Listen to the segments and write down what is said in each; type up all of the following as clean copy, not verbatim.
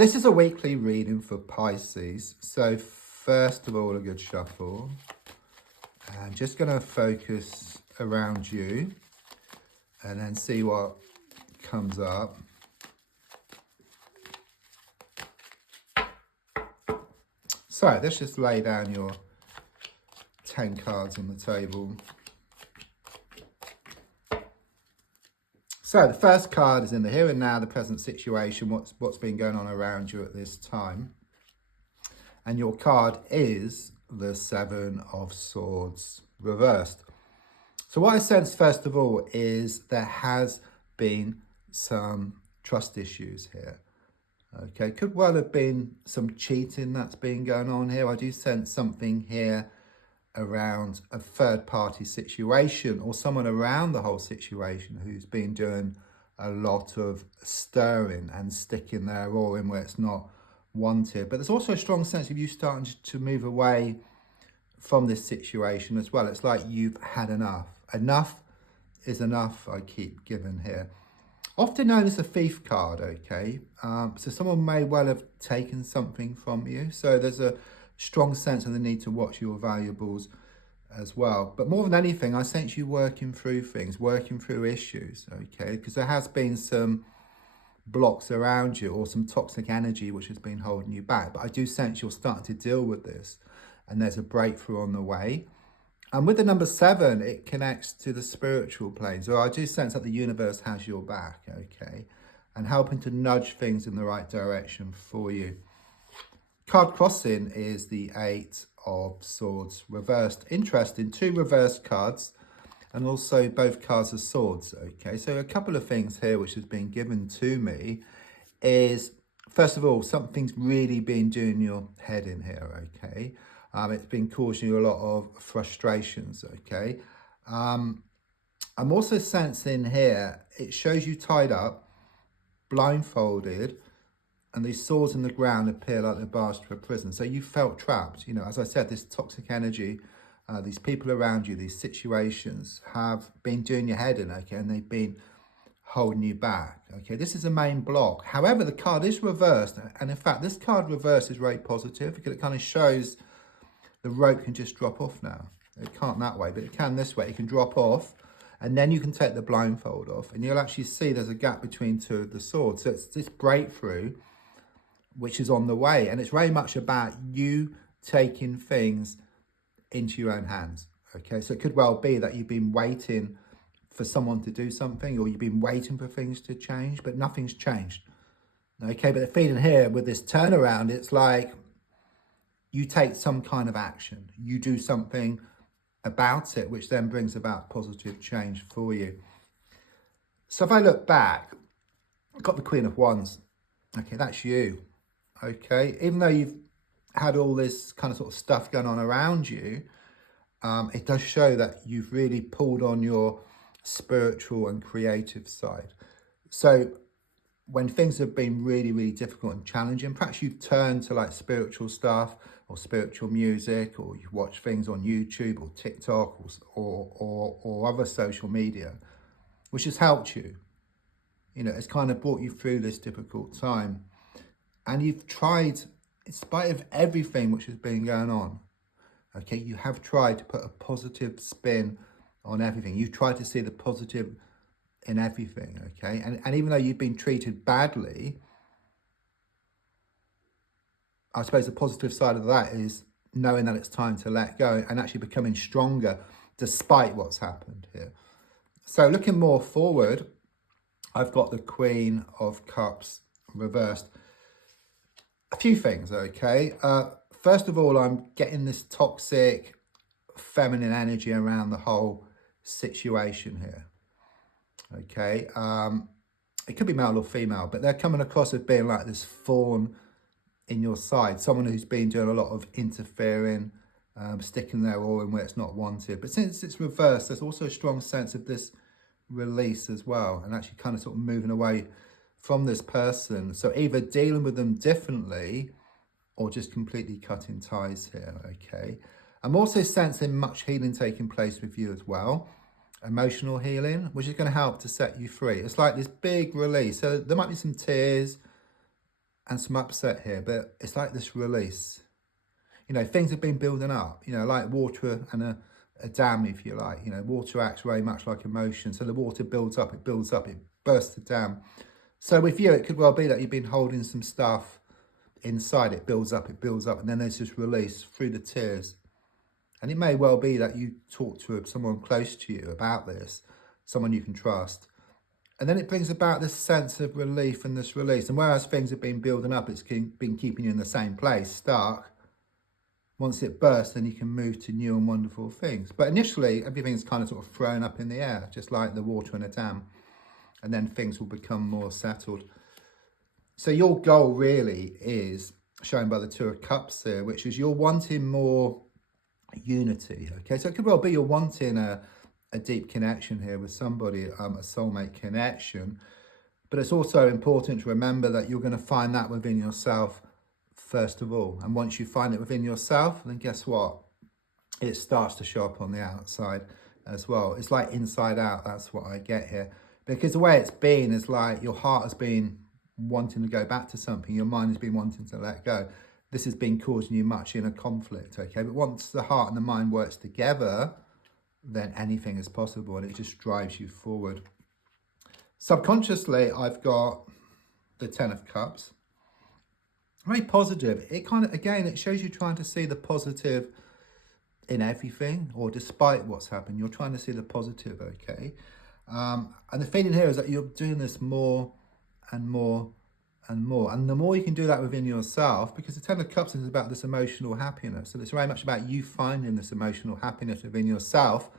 This is a weekly reading for Pisces. So first of all, a good shuffle. I'm just going to focus around you and then see what comes up. So let's just lay down your 10 cards on the table. So the first card is in the here and now, the present situation, what's been going on around you at this time. And your card is the Seven of Swords reversed. So what I sense first of all is there has been some trust issues here. Okay, could well have been some cheating that's been going on here. I do sense something here around a third party situation or someone around the whole situation who's been doing a lot of stirring and sticking their oar in where it's not wanted. But there's also a strong sense of you starting to move away from this situation as well. It's like you've had enough. Enough is enough, I keep giving here. Often known as a thief card, okay? So someone may well have taken something from you. So there's a strong sense of the need to watch your valuables as well. But more than anything, I sense you working through things, working through issues, okay? Because there has been some blocks around you or some toxic energy which has been holding you back. But I do sense you're starting to deal with this and there's a breakthrough on the way. And with the number 7, it connects to the spiritual plane. So I do sense that the universe has your back, okay? And helping to nudge things in the right direction for you. Card crossing is the 8 of Swords reversed. Interesting, 2 reversed cards and also both cards are swords, okay? So a couple of things here which has been given to me is, first of all, something's really been doing your head in here, okay? It's been causing you a lot of frustrations, okay? I'm also sensing here, it shows you tied up, blindfolded, and these swords in the ground appear like they're bars to a prison. So you felt trapped. You know, as I said, this toxic energy, these people around you, these situations have been doing your head in, okay? And they've been holding you back, okay? This is a main block. However, the card is reversed. And in fact, this card reversed is very positive because it kind of shows the rope can just drop off now. It can't that way, but it can this way. It can drop off. And then you can take the blindfold off. And you'll actually see there's a gap between 2 of the swords. So it's this breakthrough which is on the way. And it's very much about you taking things into your own hands. Okay, so it could well be that you've been waiting for someone to do something or you've been waiting for things to change, but nothing's changed. Okay, but the feeling here with this turnaround, it's like you take some kind of action. You do something about it, which then brings about positive change for you. So if I look back, I've got the Queen of Wands. Okay, that's you. Okay, even though you've had all this kind of sort of stuff going on around you, it does show that you've really pulled on your spiritual and creative side. So when things have been really, really difficult and challenging, perhaps you've turned to like spiritual stuff or spiritual music, or you watch things on YouTube or TikTok or other social media, which has helped you. You know, it's kind of brought you through this difficult time. And you've tried, in spite of everything which has been going on, okay, you have tried to put a positive spin on everything. You've tried to see the positive in everything, okay? And even though you've been treated badly, I suppose the positive side of that is knowing that it's time to let go and actually becoming stronger despite what's happened here. So looking more forward, I've got the Queen of Cups reversed. A few things, okay? First of all, I'm getting this toxic feminine energy around the whole situation here, okay? It could be male or female, but they're coming across as being like this thorn in your side, someone who's been doing a lot of interfering, sticking their oar in where it's not wanted. But since it's reversed, there's also a strong sense of this release as well, and actually kind of sort of moving away from this person. So either dealing with them differently or just completely cutting ties here, okay? I'm also sensing much healing taking place with you as well. Emotional healing, which is going to help to set you free. It's like this big release. So there might be some tears, and some upset here, but it's like this release. You know, things have been building up, you know, like water and a dam, if you like. You know, water acts very much like emotion. So the water builds up, it bursts the dam. So with you, it could well be that you've been holding some stuff inside, it builds up, and then there's this release through the tears. And it may well be that you talk to someone close to you about this, someone you can trust. And then it brings about this sense of relief and this release. And whereas things have been building up, it's been keeping you in the same place, stuck. Once it bursts, then you can move to new and wonderful things. But initially, everything's kind of sort of thrown up in the air, just like the water in a dam. And then things will become more settled. So your goal really is shown by the Two of Cups here, which is you're wanting more unity. Okay, so it could well be you're wanting a deep connection here with somebody, a soulmate connection. But it's also important to remember that you're going to find that within yourself first of all. And once you find it within yourself, then guess what? It starts to show up on the outside as well. It's like inside out. That's what I get here. Because the way it's been is like your heart has been wanting to go back to something. Your mind has been wanting to let go. This has been causing you much inner conflict, okay? But once the heart and the mind works together, then anything is possible and it just drives you forward. Subconsciously, I've got the Ten of Cups. Very positive. It kind of, again, it shows you trying to see the positive in everything, or despite what's happened, you're trying to see the positive, okay? And the feeling here is that you're doing this more and more and more. And the more you can do that within yourself, because the Ten of Cups is about this emotional happiness. So it's very much about you finding this emotional happiness within yourself,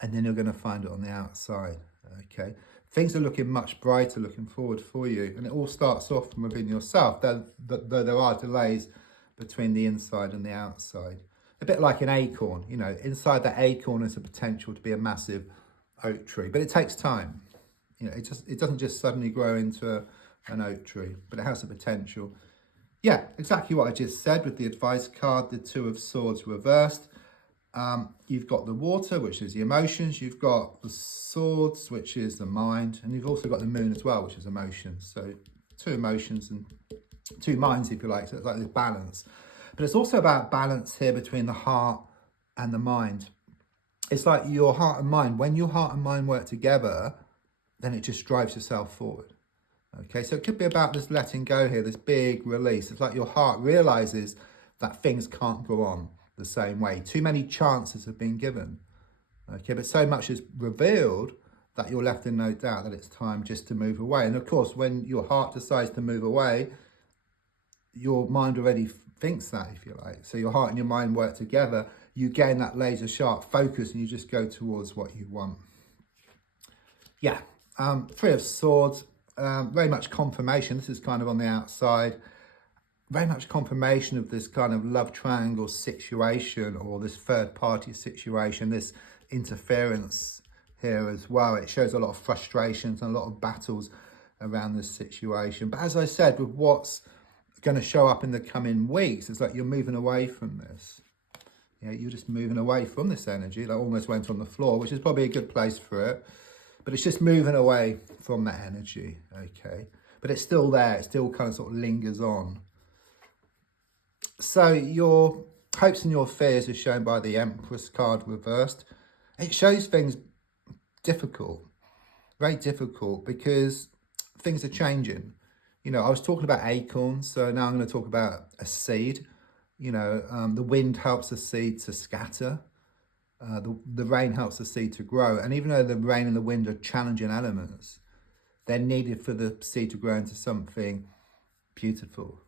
and then you're going to find it on the outside, okay? Things are looking much brighter, looking forward for you. And it all starts off from within yourself, though there are delays between the inside and the outside. A bit like an acorn, you know, inside that acorn is a potential to be a massive oak tree, but it takes time. You know, it doesn't just suddenly grow into an oak tree, but it has the potential. Yeah, exactly what I just said with the advice card, the Two of Swords reversed. You've got the water, which is the emotions. You've got the swords, which is the mind. And you've also got the moon as well, which is emotions. So two emotions and two minds, if you like. So it's like this balance. But it's also about balance here between the heart and the mind. It's like your heart and mind. When your heart and mind work together, then it just drives yourself forward. Okay, so it could be about this letting go here, this big release. It's like your heart realizes that things can't go on the same way. Too many chances have been given. Okay, but so much is revealed that you're left in no doubt that it's time just to move away. And of course, when your heart decides to move away, your mind already thinks that, if you like. So your heart and your mind work together, you gain that laser sharp focus and you just go towards what you want. Yeah, Three of Swords, very much confirmation. This is kind of on the outside. Very much confirmation of this kind of love triangle situation, or this third party situation, this interference here as well. It shows a lot of frustrations and a lot of battles around this situation. But as I said, with what's going to show up in the coming weeks, it's like you're moving away from this. Yeah, you're just moving away from this energy that almost went on the floor, which is probably a good place for it. But it's just moving away from that energy, okay? But it's still there. It still kind of sort of lingers on. So your hopes and your fears are shown by the Empress card reversed. It shows things difficult, very difficult, because things are changing. You know, I was talking about acorns, so now I'm going to talk about a seed. You know, the wind helps the seed to scatter. The rain helps the seed to grow. And even though the rain and the wind are challenging elements, they're needed for the seed to grow into something beautiful.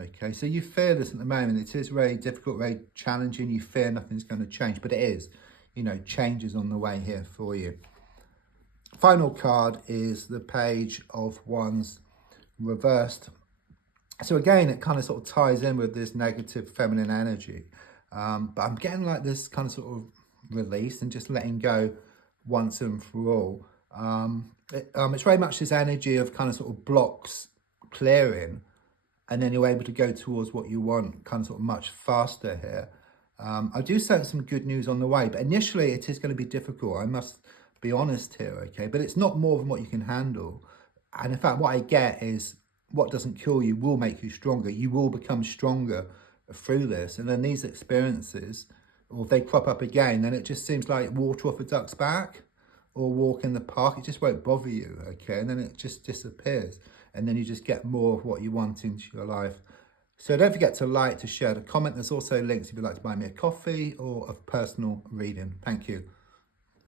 Okay, so you fear this at the moment. It is very difficult, very challenging. You fear nothing's going to change, but it is. You know, change is on the way here for you. Final card is the Page of Wands reversed. So again, it kind of sort of ties in with this negative feminine energy. But I'm getting like this kind of sort of release and just letting go once and for all. It's very much this energy of kind of sort of blocks clearing, and then you're able to go towards what you want kind of sort of much faster here. I do sense some good news on the way, but initially it is going to be difficult. I must be honest here, okay? But it's not more than what you can handle. And in fact, what I get is what doesn't kill you will make you stronger. You will become stronger through this. And then these experiences, or if they crop up again, then it just seems like water off a duck's back or walk in the park. It just won't bother you, okay? And then it just disappears. And then you just get more of what you want into your life. So don't forget to like, to share, to comment. There's also links if you'd like to buy me a coffee or a personal reading. Thank you.